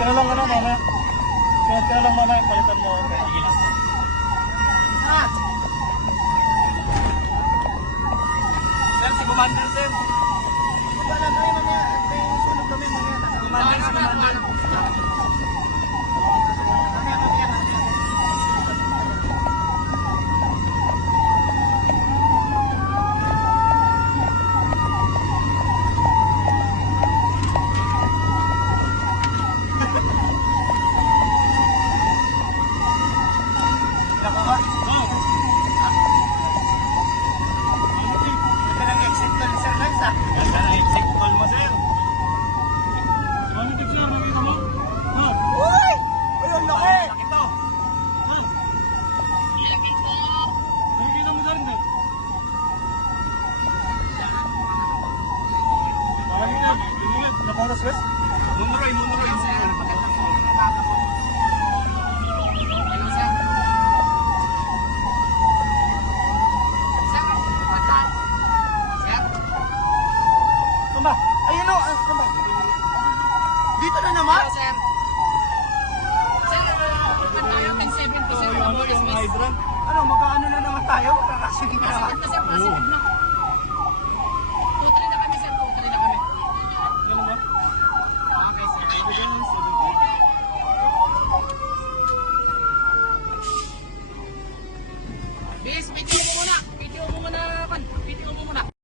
ka na lang ano, mamaya. Sunod ka na lang mamaya, palitan mo. Sir, si Commander, sir. Wala kayo mamaya. May sunog kami mamaya. Commander, si Commander. Mamaya. Nako ba? Oo. Ito ng exit call, Sir Lance, ah. Yan ka na, exit call mo, sir. Ano ito, sir? Nakita mo? Ha? Uy! Uy, ang laki! Laki to. Ha? Nakikita mo, sir, hindi? Bakit? Ingat. Napuntos, Wes? Munroy, sir. Tumba! Ayun o! Tumba! Dito na naman? Sir. Sir, punta tayo 10-7 po, sir. Yung hydrant. Ano, magkaano na naman tayo? Magkakasinig na naman. Sir, positive na.